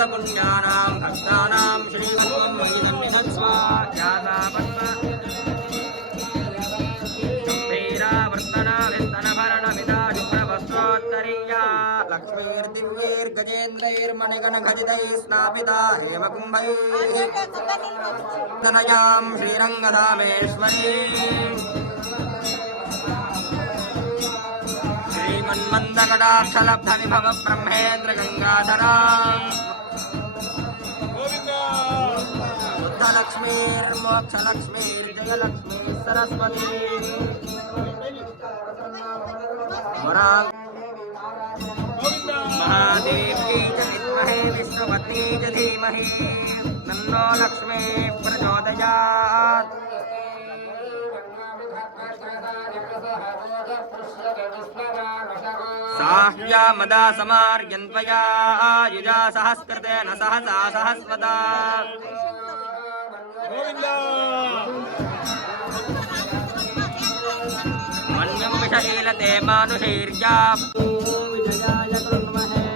भक्तानां भक्तानां श्रीमन्मङ्गलं निधत्स्वा याता पद्म गम्भीरावर्तनाभिस्तनभरणमिदाशुभ्रवस्त्रोत्तरीया लक्ष्मीर्दिव्यैर्गजेन्द्रैर्मणिगणखचितैः स्नापिता हेमकुम्भैः तनयां श्रीरङ्गधामेश्वरी श्रीमन्मन्दकटाक्षलब्धनिभव ब्रह्मेन्द्र गङ्गाधरा शुद्धलक्ष्मीर्मोक्षलक्ष्मीर्जयलक्ष्मी सरस्वती वराङ् महादेवी च विद्महे विष्णुपत्नी च धीमहि तन्नो लक्ष्मीः प्रचोदयात् साह्या मदा समार्यन्त्वया युजा सहस्कृतेन सहसा सहस्वता मन्यं विषलीलते मानुषैर्या विजयाय कृण्महे